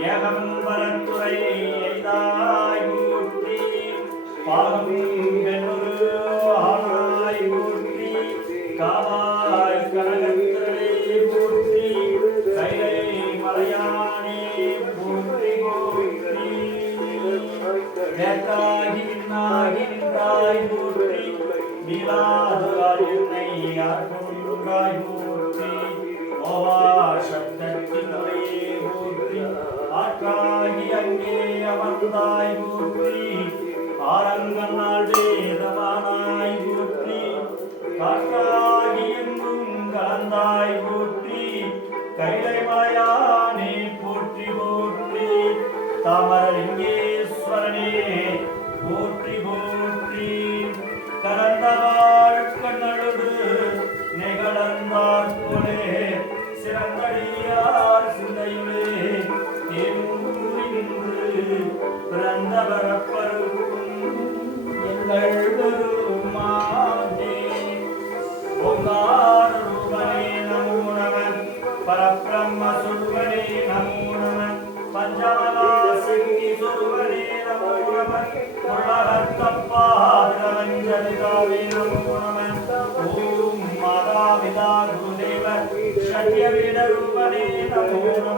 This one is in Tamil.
ஏகம்பரத்துறை எய்தாய் போற்றி பாகம் வெண்ணொரு ஆனாய் போற்றி காவாய் கனகத்திரளே போற்றி கைலை மலையானே போற்றி போற்றி நேத்தாகி நின்னாகி நின்றாய் போற்றி நீலாதுராய் என்னை யாழ்கொன்றாய் போற்றி ஓவா சப்தத்தினுடைய போற்றி ஆற்றாகி அங்கே அமர்ந்தாய் போற்றி ஆரங்கநாள் வேதமானாய் போற்றி காற்றாகி எங்கும் கலந்தாய் போற்றி கைலை மலையானே போற்றி போற்றி தாமரலிங்கேஸ்வரனே போற்றி போற்றி கரந்தவாழ் கண்ணழுது நெகழந்தாற் போலே சிறந்தடியார் சிந்தையுளே தேனூரின்று பிறந்தவரப்பருக்கும் எங்கள் பெருமானே ஓங்கார ரூபனே நமோ நமः பரபிரம்ம சுரூபனே நமோ நமः பஞ்சமகா சித்தி சுரூபனே நமோ நமः முள்ளகத்தப்பா திரவஞ்சலிதாவே நமோ நமः ஓம் மாதாபிதா குருதேவ ஷட்யபீட ரூபனே நமோ நமः